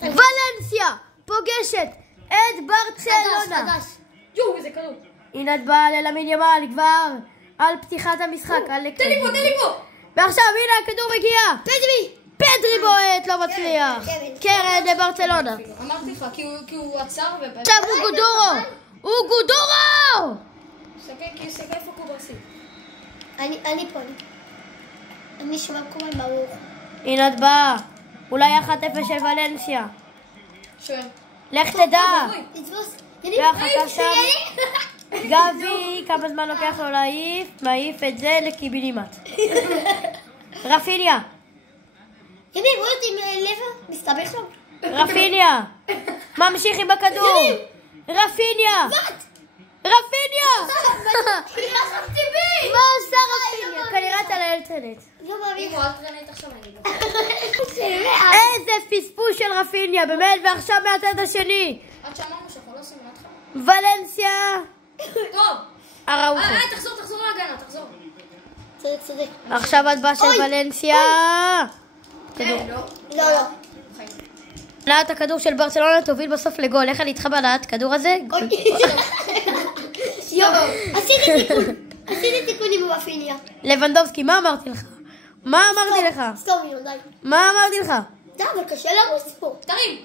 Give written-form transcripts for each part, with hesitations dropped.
ולנסיה פוגשת את ברצלונה. חדש. יואו, איזה כדור. הנה את באה ללמין ימל כבר על פתיחת המשחק. תן לי פה. ועכשיו הנה הכדור מגיע. פדרי בועט, לא מצליח. קרן לברצלונה. אמרתי לך, כי הוא עצר עכשיו הוא גודורו. סגי איפה קוברסי. אני פה. אני שומע קובל ברוך. הנה את באה. אולי 1-0 של ולנסיה. שואל. לך תדע. לתפוס. ככה עכשיו. גבי, כמה זמן לוקח לו מעיף את זה לקיבינימט. רפיניה. הנה, רואה אותי עם לב, מסתבך לו. רפיניה. ממשיך עם הכדור. רפיניה. מה עושה רפיניה? כנראה אתה לאלטרנט. לא מאמין. הוא אלטרנט עכשיו אני לא. איזה פספוס של רפיניה, באמת, ועכשיו מהצד השני. עד שאמרנו שאנחנו לא עושים מהתחלה. ולנסיה. טוב. אראוחו. תחזור להגנה, תחזור. צודק. עכשיו הדבא של ולנסיה. לא. הנעת הכדור של ברצלונה תוביל בסוף לגול. איך אני איתך בהנעת כדור הזה? עשיתי תיקון עם רפיניה. לבנדובסקי, מה אמרתי לך? סתום, די. מה אמרתי לך? די, אבל קשה לרוץ פה. תרים.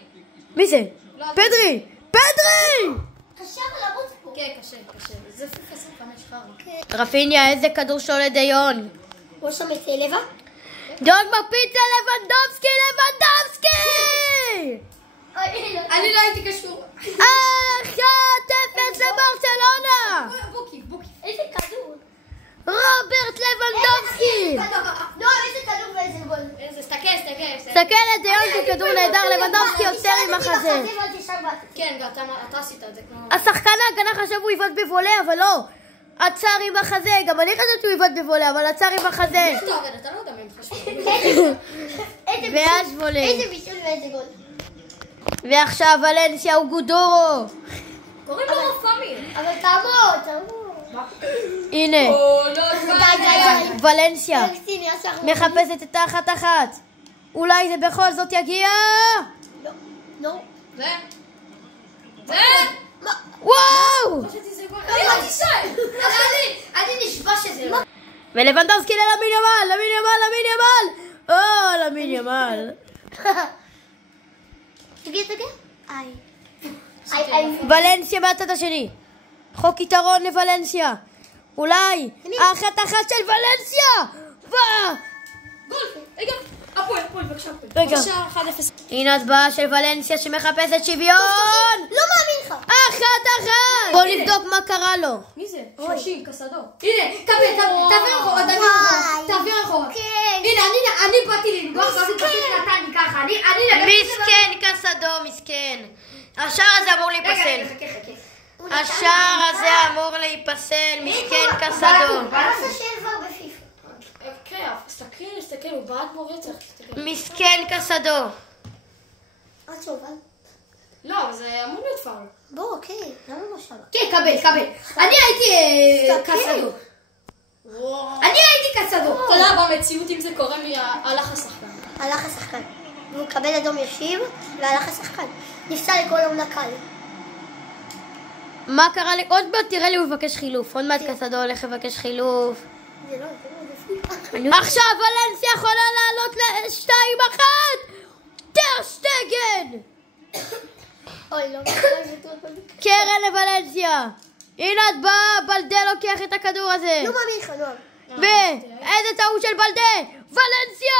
מי זה? פדרי! קשה לרוץ פה. כן, קשה. זה פיפא 25 חר. רפיניה, איזה כדור שולט דיון. רואה שם את לבה? דוג מפיץ ללבנדובסקי! אני לא הייתי קשור. 1-0 לברצלונה! בוקי. איזה כדור. רוברט לבנדובסקי! לא, איזה כדור ואיזה גול. איזה, תסתכל. סתכל את דיון ככדור נהדר, לבנדובסקי עוצר עם החזה. כן, אתה עשית את זה כמו... השחקן ההגנה חשב הוא יבעט בבולה, אבל לא. עצר עם החזה, גם אני חושבת שהוא יבעט בבולה, אבל עצר עם החזה. אתה לא יודע מה הם חשבו. ואז בולה. איזה בישול ואיזה גול. ועכשיו ולנסיה הוא גודורו. קוראים לו רפאמי. אבל תעמוד. הנה, די. ולנסיה מחפשת את ה1-1. אולי זה בכל זאת יגיע? לא. זה. וואו! אני נשבע שזה לא. ולבנדובסקי ללמין ימל. תגיד. ולנסיה מהצד השני. חוק יתרון לוולנסיה. אולי 1-1 של ולנסיה. גול. רגע. הפועל, בבקשה. רגע. בבקשה, 1-0. הנה הצבעה של ולנסיה שמחפשת שוויון. לא מאמין לך. 1-1. בוא נבדוק מה קרה לו. מי זה? שושי, קסדו. הנה, תעביר אחורה. הנה, אני באתי לנגוע, ואז נתן לי ככה. מסכן קסדו. השער הזה אמור להיפסל. השער הזה אמור להיפסל. מסכן קסדו. מה זה שעבר בפיפא? כן, תסתכל, הוא בעט בו רצח. מסכן קסדו. עד שעובר. לא, זה אמור להיות פאול. בוא, אוקיי. למה לא שם? כן, קבל. אני הייתי קסדו. אתה יודע, במציאות אם זה קורה הלך השחקן. הלך השחקן. והוא מקבל אדום ישיר, והלך השחקן. נפסל לכל עונה קל. מה קרה לי? עוד מעט תראה לי הוא מבקש חילוף. עוד מעט קסדו הולך לבקש חילוף. זה לא, עכשיו ולנסיה יכולה לעלות ל2-1. טרשטגן. אוי, לא. קרן לוולנסיה. הנה את באה, בלדה לוקח את הכדור הזה. לא מאמין לך, נועם. ואיזה טעות של בלדה. ולנסיה.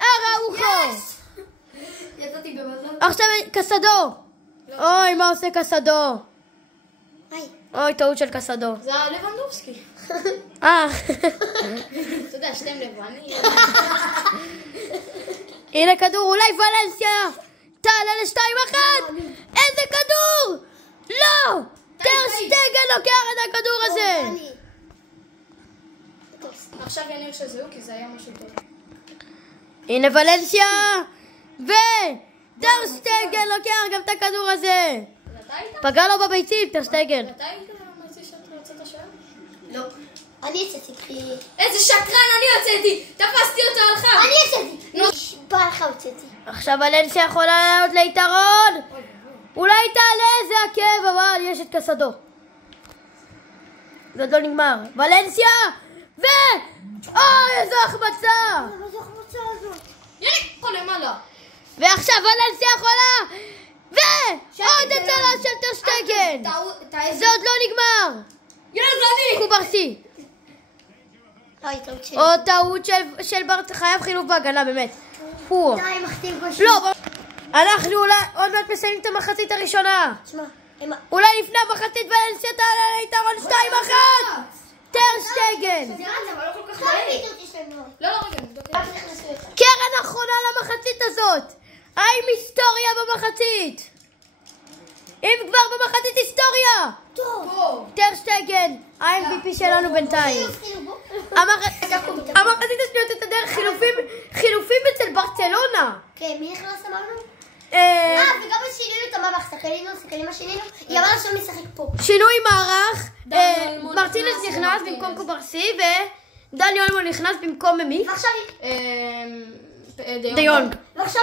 אראוחו. יצאתי במזל. עכשיו קסדו. אוי, מה עושה קסדו? אוי, טעות של קסדו. זה לבנדובסקי. אתה יודע, שתיים לבני. הנה כדור, אולי ולנסיה תעלה ל2-1. איזה כדור! לא! טרשטגן לוקח את הכדור הזה. עכשיו יניח שזהו, כי זה היה משהו טוב. הנה ולנסיה וטרשטגן לוקח גם את הכדור הזה. פגע לו בביצים, טרשטגן. אתה היית מרצה שאתה יוצאת השאר? לא. אני יצאתי. איזה שקרן, אני יוצאתי! תפסתי אותו עליך! אני יצאתי! נשבע לך הוצאתי. עכשיו ולנסיה יכולה לעלות ליתרון. אולי תעלה, זה עקב, אבל יש את קסדו. זה עוד לא נגמר. ולנסיה! אוי, איזו החמצה! איזו החמצה הזאת. יאללה, פה למעלה. ועכשיו ולנסיה יכולה! ועוד הצלה של טרשטגן! זה עוד לא נגמר! יאללה, זה אני! קוברסי! אוי, טעות שלי. עוד טעות של ברט, חייב חילוף בהגנה, באמת. פו. די, מחטיא גושי. לא, אנחנו אולי עוד מעט מסיימים את המחצית הראשונה. תשמע, אולי לפני המחצית ולנסיה תעלה ליתרון 2-1! טרשטגן! זה אבל לא כל כך כמה מהר. בעיטות יש לנו? לא, רגע, נבדוק. קרן אחרונה למחצית הזאת! האם היסטוריה במחצית? אם כבר במחצית היסטוריה! טוב. טרשטגן, ה-MVP שלנו בינתיים. המחצית השנייה את הדרך חילופים אצל ברצלונה. כן, מי נכנס אמרנו? אה, וגם שינינו את המערך, סתכלים מה שינינו? היא אמרה שם משחק פה. שינוי מערך, מרטינס נכנס במקום קוברסי ודני אולמו נכנס במקום מי? ועכשיו דיונג. ועכשיו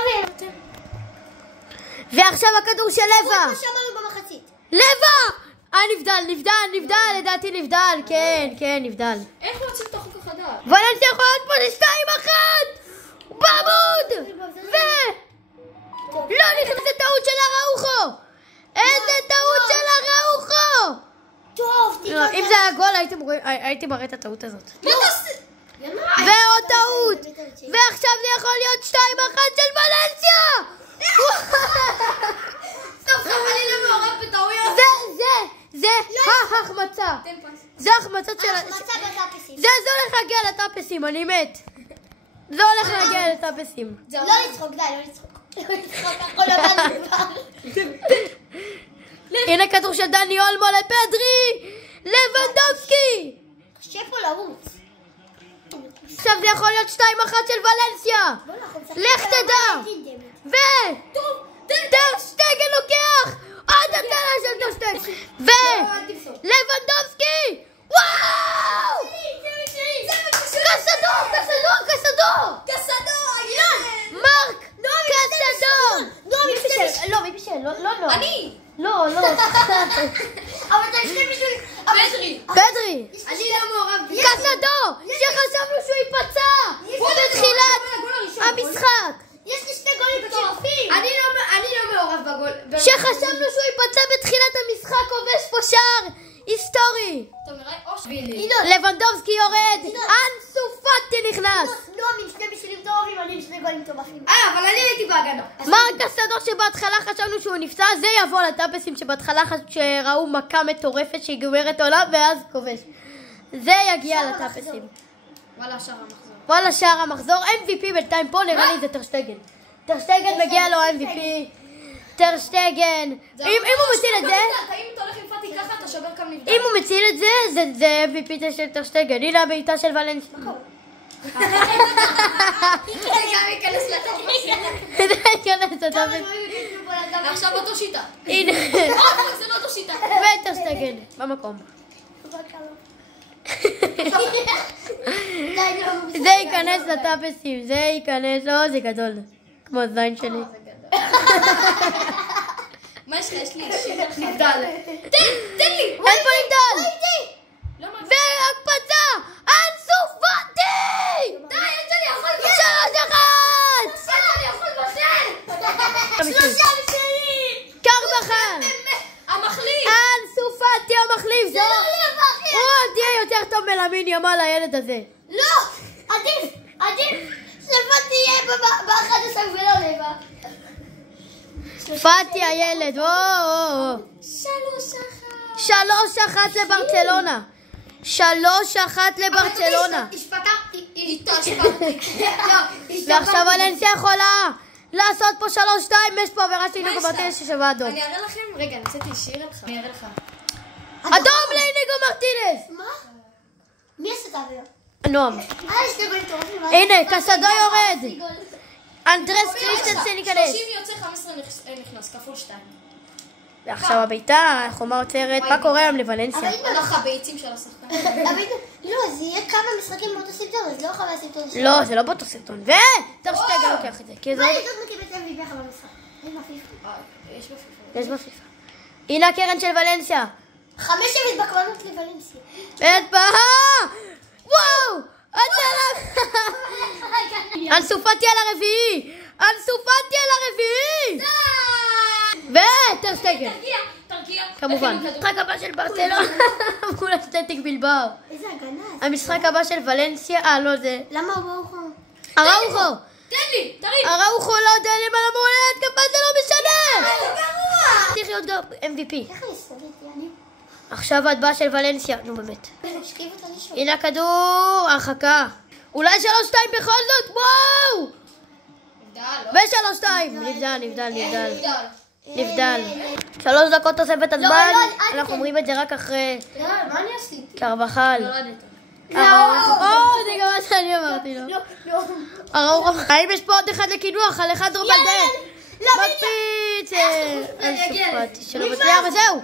ועכשיו הכדור של לבה. מה שאמרנו במחצית. לבה! נבדל, לדעתי נבדל, כן, נבדל. איך הוא יוצא את החוק החדש? ולנסיה יכול להיות פה 2-1! בעמוד! לא נכנסת טעות של הראוכו! איזה טעות של הראוכו! טוב, לא, אם זה היה גול הייתי מראה את הטעות הזאת. ועוד טעות! ועכשיו זה יכול להיות 2-1 של ולנסיה! סוף חלילה מעורב בטעויות. זה ההחמצה. זה ההחמצות של... החמצה בטאפסים. זה הולך להגיע לטאפסים, אני מת. זה הולך להגיע לטאפסים. לא לצחוק, די, לא לצחוק. לא לצחוק, הכל לבן כבר. הנה כדור של דני אולמו לפדרי! לבנדובסקי! קשה פה לרוץ. עכשיו זה יכול להיות 2-1 של ולנסיה! לך תדע! טרשטגן לוקח! עוד הצלה של טרשטגן! ולבנדובסקי! וואו! קסדור! מרק! קסדור! לא, מי בישל? לא. אני! לא. אבל אתה יש לי מישהו... פדרי! אני לא מעורב. קסדור! שחשבנו שהוא ייפצע! בתחילת המשחק! יש לי 2 גולים מטורפים. אני לא מעורב בגול. שחשבנו שהוא ייפצע בתחילת המשחק, כובש פה שער היסטורי! טוב, נראה אוש. לבנדובסקי יורד! אנסו פאטי נכנס! נועם עם 2 בישולים טובים, אני עם 2 גולים טובים. אבל אני הייתי בהגנה. מרק קסדור שבהתחלה חשבנו שהוא נפצע, זה יבוא לטאפסים שבהתחלה שראו מכה מטורפת שהגמרת עולה ואז כובש. זה יגיע לטאפסים. וואלה, שער המחזור. וואלה, שער המחזור, MVP בינתיים פה נראה לי זה טרשטגן. טרשטגן מגיע לו MVP. טרשטגן. אם הוא מציל את זה, אם אתה הולך עם פאטי ככה, אתה שובר כמה נבדל. אם הוא מציל את זה, זה MVP של טרשטגן. הנה הבעיטה של ולנסיה. זה גם ייכנס לטאפסים. זה ייכנס לטאפסים. עכשיו אותו שיטה. הנה. זה לא אותו שיטה. וטרשטגן במקום. זה ייכנס לטאפסים, זה ייכנס, זה גדול. כמו זין שלי. מה יש לך? יש לי שיר נבדל. תן לי! אין פה נבדל! והקפצה! אנסו פאטי! די, אין שלי יכול לבשל! 3-1! אני יכול לבשל! 3 בשלי! קרבחן! המחליף! אנסו פאטי המחליף! זה לא לב, אחי! הוא עוד יהיה יותר טוב מלמין ימל הילד הזה. לא! עדיף שפאטי תהיה ב-11 ולא לבה. פאטי הילד, 3-1 לברצלונה. 3-1 לברצלונה. ועכשיו ולנסיה יכולה לעשות פה 3-2, יש פה עבירה שהיא נגמרתי ששווה אדום. אני אראה לכם, רגע, אני עשיתי שיר לך. אני אראה לך. אדום לאיניגו מרטינס. מה? מי עשה את העבירה? נועם. יש 2 גולים טובים. הנה, קסדו יורד. אנדרס קריסטנסן ייכנס. 30 יוצא 15 נכנס, כפול 2. ועכשיו הביתה, החומה עוצרת, מה קורה היום לוולנסיה? הלך הביצים של השחקן. לא, זה יהיה כמה משחקים באותו סרטון, אז לא חבל הסרטון שלו. לא, זה לא באותו סרטון. טר שטגן לוקח את זה. כי זה... מה זאת מקבלת MVP אחר במשחק? אין בפיפה. יש בפיפה. הנה הקרן של ולנסיה. 5-0 בקרנות לוולנסיה. וואו! אנסו פאטי על הרביעי! אנסו פאטי על הרביעי! וטר שטגן. תרגיע. כמובן. המשחק הבא של ברצלונה מול אתלטיק בלבאו. איזה הגנה. המשחק הבא של ולנסיה, לא זה. למה אראוחו? אראוחו! תן לי, תרים. אראוחו לא יודע לי מה למעולה, התקפה זה לא משנה! צריך להיות גם MVP. איך אני סתגלתי? אני... עכשיו ההטבעה של ולנסיה, נו באמת. משקיב אותה לשם. הנה הכדור, הרחקה. אולי 3-2 בכל זאת, וואו! ו3-2, נבדל. 3 דקות תוספת הזמן, אנחנו אומרים את זה רק אחרי מה אני עשיתי? קרבחל. זה גם מה שאני אמרתי לו. האם יש פה עוד אחד לקינוח, על אחד רובלדה? מקפיץ! אין סופתי שלא מצליח, וזהו.